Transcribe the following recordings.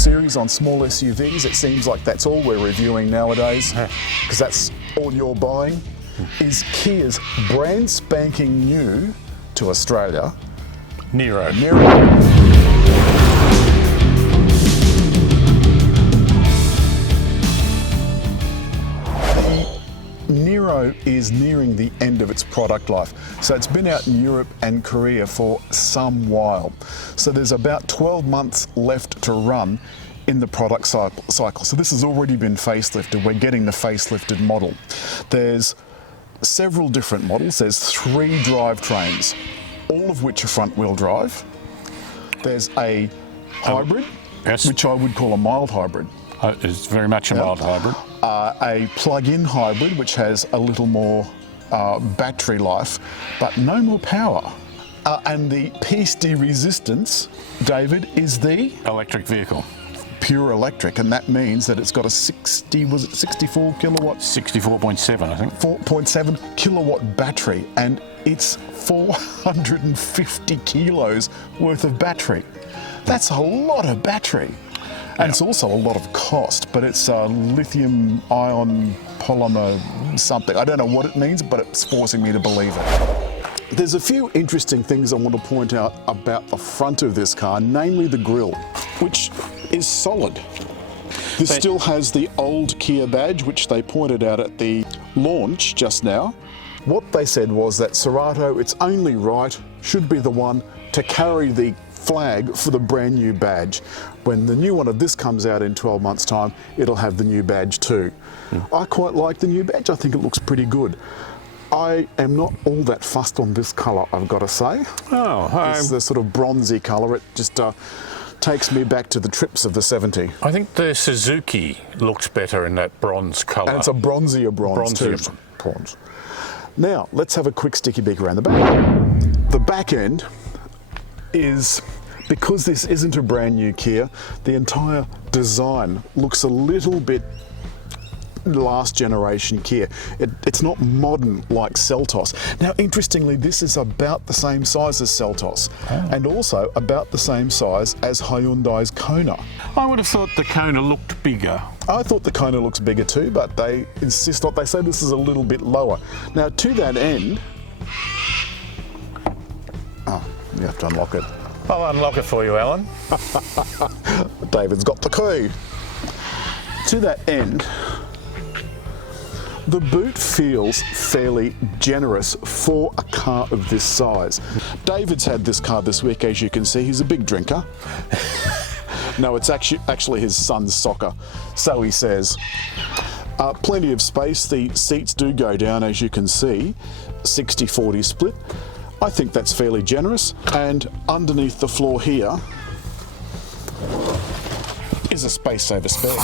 series on small SUVs. It seems like that's all we're reviewing nowadays, because that's all you're buying, is Kia's brand spanking new to Australia, Niro. Niro is nearing the end of its product life. So it's been out in Europe and Korea for some while. So there's about 12 months left to run in the product cycle. So this has already been facelifted. We're getting the facelifted model. There's several different models. There's 3 drivetrains, all of which are front-wheel drive. There's a hybrid, yes, which I would call a mild hybrid. It's very much a mild hybrid. A plug-in hybrid, which has a little more battery life, but no more power. And the piece de resistance, David, is the Electric vehicle. Pure electric, and that means that it's got a 64 kilowatt? 64.7, I think. 4.7 kilowatt battery, and it's 450 kilos worth of battery. That's a lot of battery. And it's also a lot of cost, but it's a lithium ion polymer something. I don't know what it means, but it's forcing me to believe it. There's a few interesting things I want to point out about the front of this car, namely the grille, which is solid. This still has the old Kia badge, which they pointed out at the launch just now. What they said was that Cerato, it's only right, should be the one to carry the flag for the brand new badge. When the new one of this comes out in 12 months' time, it'll have the new badge too. I quite like the new badge. I think it looks pretty good. I am not all that fussed on this colour, I've got to say. It's the sort of bronzy colour. It just takes me back to the trips of the 70s. I think the Suzuki looks better in that bronze colour. And it's a bronzier bronze too. Bronze. Now, let's have a quick sticky beak around the back. The back end is, because this isn't a brand new Kia, the entire design looks a little bit last generation Kia. It's not modern like Seltos. Now, interestingly, this is about the same size as Seltos, and also about the same size as Hyundai's Kona. I would have thought the Kona looked bigger. I thought the Kona looks bigger too, but they insist not. They say this is a little bit lower. Now, to that end, you have to unlock it. I'll unlock it for you, Alan. David's got the key. To that end, the boot feels fairly generous for a car of this size. David's had this car this week, as you can see. He's a big drinker. No, it's actually his son's soccer, so he says. Plenty of space. The seats do go down, as you can see. 60-40 split. I think that's fairly generous. And underneath the floor here is a space saver spare.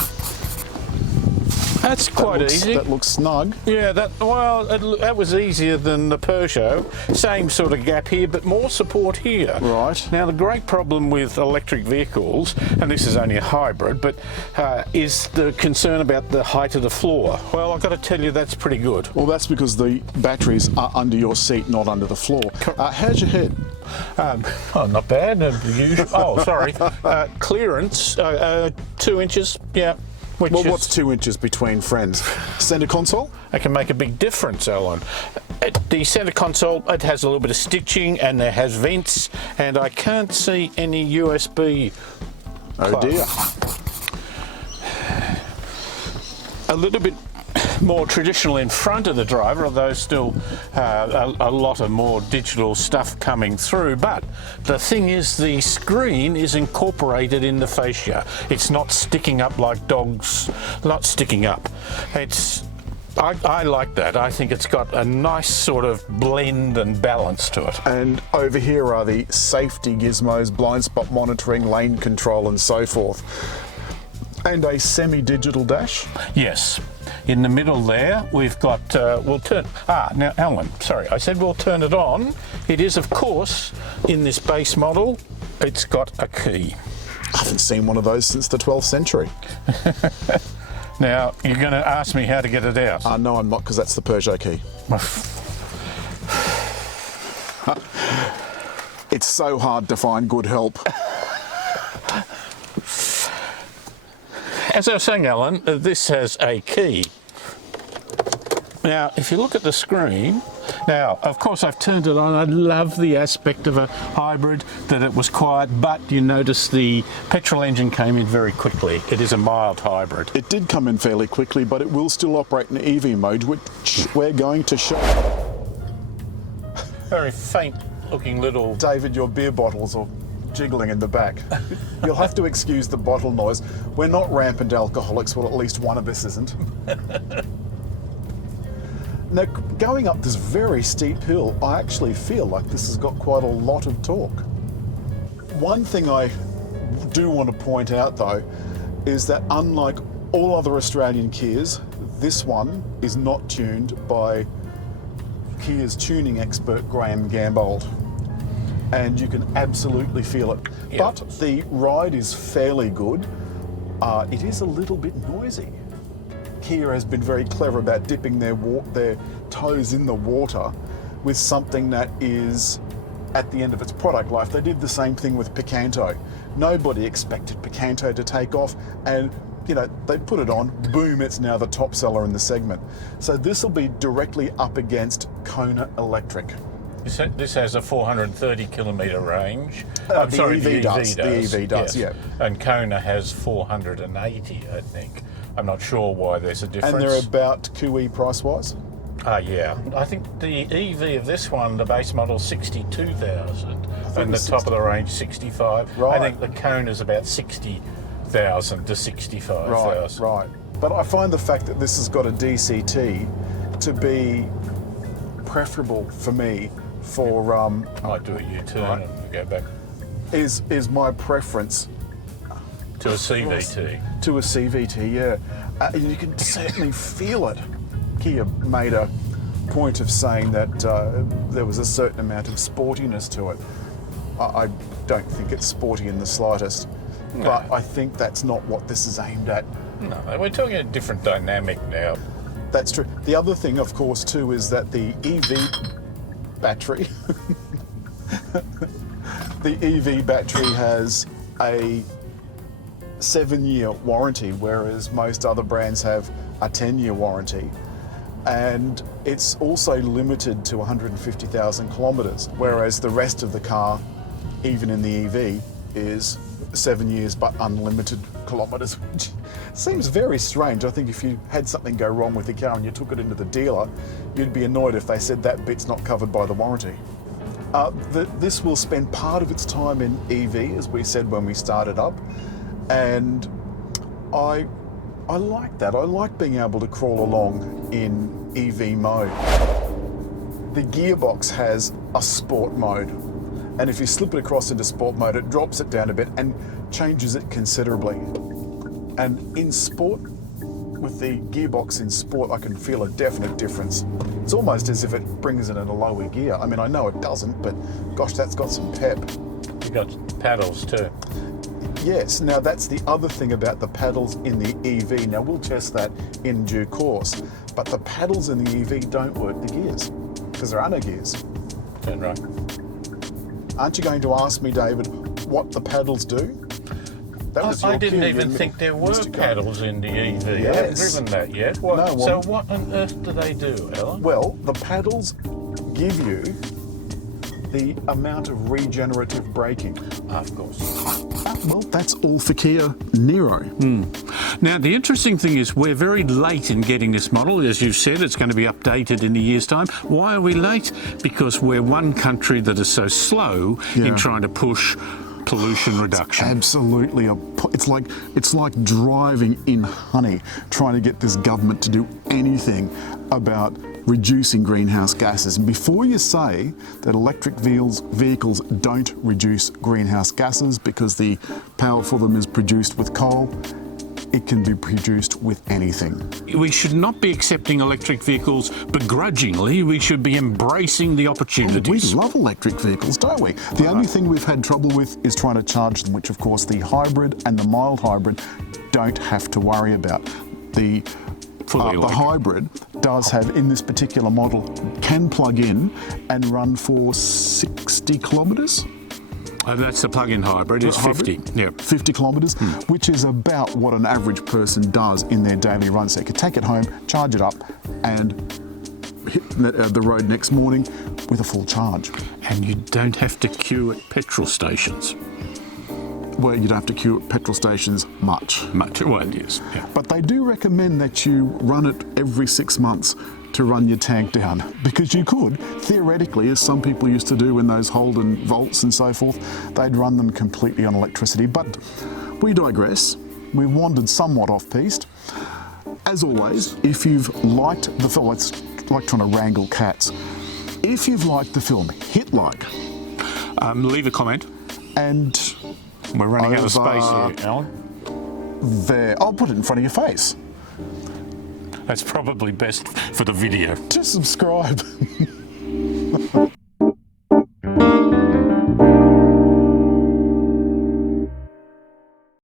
That's quite easy. That looks snug. Yeah, that was easier than the Peugeot. Same sort of gap here, but more support here. Right. Now, the great problem with electric vehicles, and this is only a hybrid, but is the concern about the height of the floor. Well, I've got to tell you, that's pretty good. Well, that's because the batteries are under your seat, not under the floor. How's your head? Not bad. Sorry. Clearance, 2 inches, yeah. What's 2 inches between friends? Centre console? It can make a big difference, Alan. The centre console, it has a little bit of stitching and it has vents, and I can't see any USB. Oh dear. A little bit more traditional in front of the driver, although still a lot of more digital stuff coming through. But the thing is, the screen is incorporated in the fascia. It's not sticking up like dogs, not sticking up. I like that. I think it's got a nice sort of blend and balance to it. And over here are the safety gizmos, blind spot monitoring, lane control and so forth. And a semi-digital dash? Yes. In the middle there, we've got, now Alan, sorry, I said we'll turn it on. It is, of course, in this base model, it's got a key. I haven't seen one of those since the 12th century. Now, you're going to ask me how to get it out? No, I'm not, because that's the Peugeot key. It's so hard to find good help. As I was saying, Alan, this has a key. Now, if you look at the screen, now, of course, I've turned it on. I love the aspect of a hybrid, that it was quiet, but you notice the petrol engine came in very quickly. It is a mild hybrid. It did come in fairly quickly, but it will still operate in EV mode, which we're going to show. Very faint looking little... David, your beer bottles are jiggling in the back. You'll have to excuse the bottle noise. We're not rampant alcoholics, well, at least one of us isn't. Now, going up this very steep hill, I actually feel like this has got quite a lot of torque. One thing I do want to point out, though, is that unlike all other Australian Kias, this one is not tuned by Kia's tuning expert, Graham Gambold. And you can absolutely feel it. Yeah. But the ride is fairly good. It is a little bit noisy. Kia has been very clever about dipping their toes in the water with something that is at the end of its product life. They did the same thing with Picanto. Nobody expected Picanto to take off, and you know, they put it on, boom, it's now the top seller in the segment. So this will be directly up against Kona Electric. This has a 430 kilometre range. The EV does. The EV does, yes. yeah. And Kona has 480, I think. I'm not sure why there's a difference. And they're about QE price-wise? Yeah. I think the EV of this one, the base model, 62,000, and the top of the range, 65. Right. I think the Kona's about 60,000 to 65,000. Right. But I find the fact that this has got a DCT to be preferable for me for Might do a U-turn Right. and go back is my preference to a CVT. to a CVT, yeah. And you can certainly feel it. Kia made a point of saying that there was a certain amount of sportiness to it. I don't think it's sporty in the slightest, but I think that's not what this is aimed at. No, we're talking a different dynamic now. That's true. The other thing, of course, too, is that the EV battery, the EV battery has a 7-year warranty, whereas most other brands have a 10-year warranty. And it's also limited to 150,000 kilometres, whereas the rest of the car, even in the EV, is 7 years but unlimited kilometres, which seems very strange. I think if you had something go wrong with the car and you took it into the dealer, you'd be annoyed if they said that bit's not covered by the warranty. This will spend part of its time in EV, as we said when we started up, and I like that. I like being able to crawl along in EV mode. The gearbox has a sport mode, and if you slip it across into sport mode, it drops it down a bit and changes it considerably. And in sport, with the gearbox in sport, I can feel a definite difference. It's almost as if it brings it in a lower gear. I mean, I know it doesn't, but gosh, that's got some pep. You got paddles too. Yes, now that's the other thing about the paddles in the EV. Now we'll test that in due course, but the paddles in the EV don't work the gears, because there are no gears. Turn right. Aren't you going to ask me, David, what the paddles do? That was I your didn't cue, even you think there were Mr. Coe. paddles in the EV. I Yes. haven't driven that yet. What, No, well- so what on earth do they do, Alan? Well, the paddles give you the amount of regenerative braking. Of course. Well, that's all for Kia Niro. Now, the interesting thing is we're very late in getting this model. As you've said, it's going to be updated in a year's time. Why are we late? Because we're one country that is so slow Yeah. in trying to push pollution reduction. Absolutely, it's like driving in honey, trying to get this government to do anything about reducing greenhouse gases. And before you say that electric vehicles don't reduce greenhouse gases because the power for them is produced with coal, it can be produced with anything. We should not be accepting electric vehicles begrudgingly. We should be embracing the We opportunities. love electric vehicles, don't we? The only thing we've had trouble with is trying to charge them, which of course the hybrid and the mild hybrid don't have to worry about. The hybrid does have, in this particular model, can plug in and run for 60 kilometres. That's the plug-in hybrid. It's 50. Yeah. 50 kilometres, which is about what an average person does in their daily run. So you could take it home, charge it up, and hit the road next morning with a full charge. And you don't have to queue at petrol stations. Well, you don't have to queue at petrol stations much. Well, yes. Yeah. But they do recommend that you run it every 6 months to run your tank down, because you could, theoretically, as some people used to do in those Holden Volts and so forth, they'd run them completely on electricity. But we digress. We've wandered somewhat off-piste. As always, if you've liked the film, it's like trying to wrangle cats. If you've liked the film, hit like. Leave a comment. And we're running out of space here, Alan. There, I'll put it in front of your face. That's probably best for the video. Just subscribe.